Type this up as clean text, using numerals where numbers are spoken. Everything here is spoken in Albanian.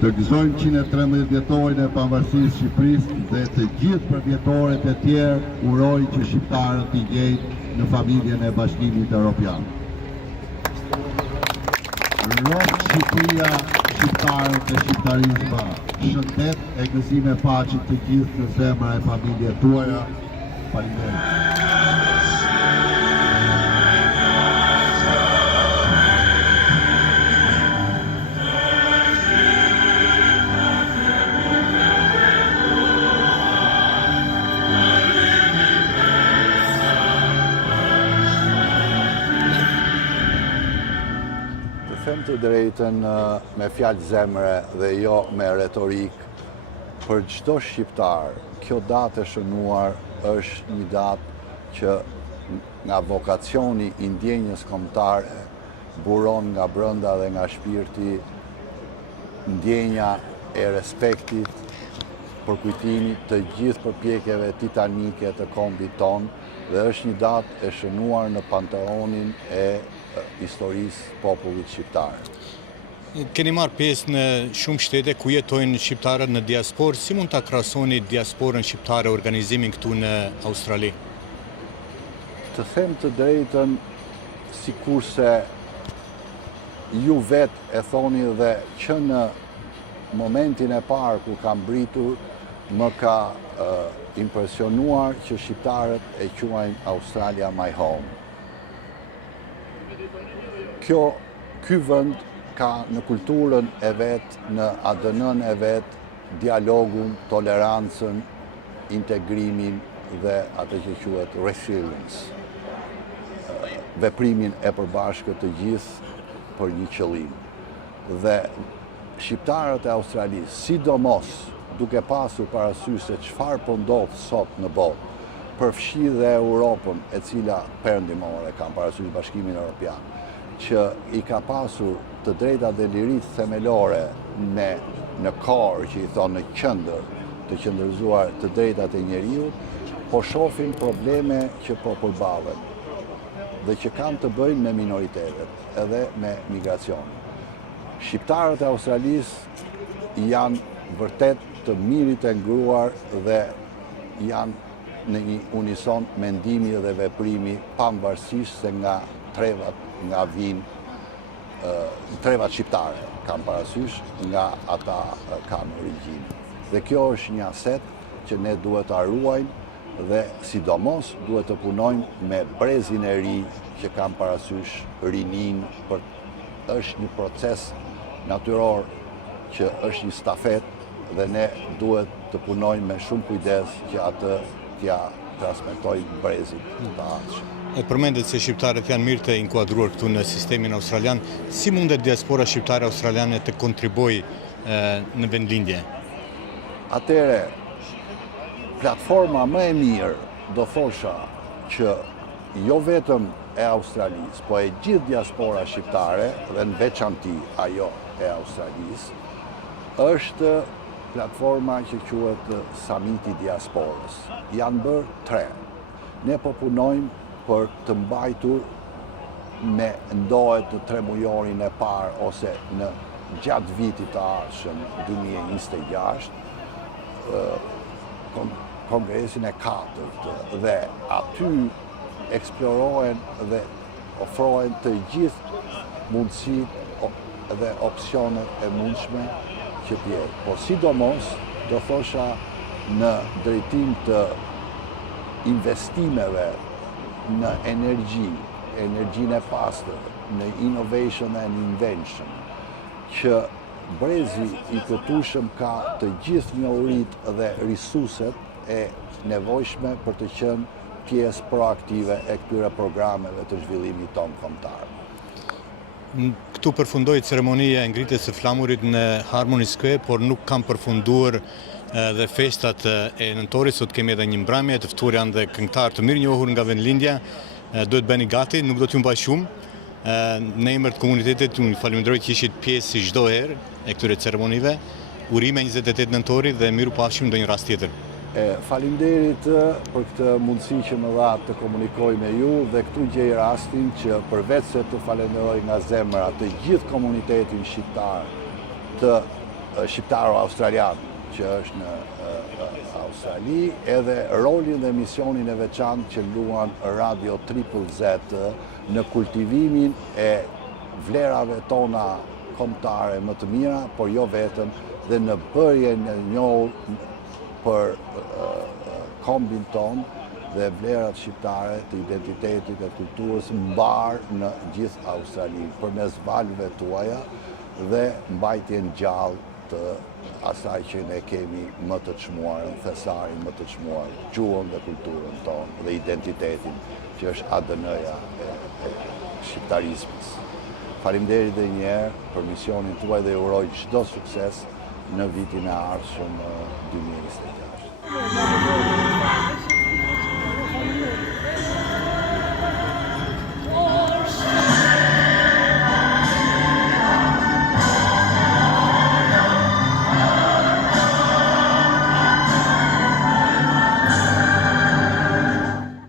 Të gëzojmë 113 vjetorin e pavarësisë Shqipërisë dhe të gjithë përvjetoret e tjerë uroj që shqiptarët t'i gjejnë në familjen e Bashkimit Evropian. Rok Shqipëria, shqiptarët e shqiptarizma, shëndet e gëzime paqit të gjithë në zemra e familje tuaja. Faleminderit. Them të drejtën me fjalë zemre dhe jo me retorik, për çdo shqiptar, kjo datë e shënuar është një datë që nga vokacioni i ndjenjës kombëtare buron nga brenda dhe nga shpirti ndjenja e respektit për kujtimit të gjithë përpjekjeve titanike të kombit ton dhe është një datë e shënuar në panteonin e historisë popullit shqiptar. Keni marrë pjesë në shumë shtete ku jetojnë shqiptarët në diasporë. Si mund ta krahasoni diasporën shqiptare organizimin këtu në Australi? Të them të drejtën, sikurse ju vetë e thoni dhe që në momentin e parë ku kam britur, më ka impresionuar që shqiptarët e quajnë Australia my home. Ky vend ka në kulturën e vet, në ADN-n e vet, dialogun, tolerancën, integrimin dhe atë që quhet resilience. Veprimin e përbashkët të gjithë për një qëllim. Dhe shqiptarët e Australisë, sidomos duke pasur parasysh se çfarë po ndodh sot në botë, përfshi dhe Europën, e cila perëndimore kam parasysh Bashkimin Evropian, që i ka pasur të drejtat dhe liritë themelore në core, që i thonë në qendër, të qëndërzuar të drejtat e njeriut, po shohin probleme që po përballen dhe që kanë të bëjnë me minoritetet, edhe me migracion. Shqiptarët e Australisë janë vërtet të mirit e ngruar dhe janë në një unison mendimi dhe veprimi pavarësisht se nga trevat nga vinë trevat shqiptare, kam parasysh, nga ata kanë origjinë. Dhe kjo është një aset që ne duhet ta ruajmë dhe sidomos duhet të punojmë me brezin e ri që kam parasysh rinin, është një proces natyror që është një stafet dhe ne duhet të punojmë me shumë kujdes që atë t'ja transmetojmë brezit të ardhshëm. E përmendet se shqiptarët janë mirë të inkuadruar këtu në sistemin australian. Si mundet diaspora shqiptare australiane të kontribuojë në vendlindje? Atëre, platforma më e mirë do thosha që jo vetëm e Australisë, po e gjithë diaspora shqiptare dhe në veçanti ajo e Australisë, është platforma që quhet Summiti Diasporës. Janë bërë 3. Ne po punojmë për të mbajtur me ndohet të 3 mujorin e parë ose në gjatë vitit të ardhshëm 2026 kongresin e 4 dhe aty eksplorohen dhe ofrohen të gjithë mundësitë dhe opsionet e mundshme që t'jetë. Po sidomos do thosha në drejtim të investimeve në energjinë e pastër, në innovation and invention, që brezi i këtushëm ka të gjithë njohuritë dhe risuset e nevojshme për të qenë pjesë proaktive e këtyre programeve të zhvillimit tonë kombëtar. Këtu përfundoi ceremonia e ngritjes së flamurit në Harmony Square, por nuk kam përfunduar dhe festat e nëntorit. Sot kemi edhe një mbrëmje, të ftuar janë dhe këngëtarë të mirë njohur nga vendlindja. Duhet bëni gati, nuk do t'ju mbaj shumë. Në emër të komunitetit, unë falenderoj që ishit pjesë si çdo herë e këtyre ceremonive. Urime 28 nëntorit dhe miru pafshim ndonjë rast tjetër. Faleminderit për këtë mundësi që më dha të komunikoj me ju dhe këtu gjej rastin që përveç se të falenderoj nga zemra të gjithë komunitetin shqiptar, të shqiptaro-australian që është në Australi, edhe rolin dhe misionin e veçantë që luan Radio Triple Z në kultivimin e vlerave tona kombëtare më të mira, por jo vetëm, dhe në bërjen e njohur për kombin ton dhe vlerat shqiptare të identitetit e kulturës mbar në gjithë Australinë përmes valëve tuaja dhe mbajtjen gjallë të asaj që ne kemi më të çmuar, thesarin më të çmuar, gjuhën dhe kulturën tonë dhe identitetin që është ADN-ja e shqiptarizmit. Faleminderit edhe një herë për misionin tuaj dhe uroj çdo sukses në vitin e ardhshëm 2026.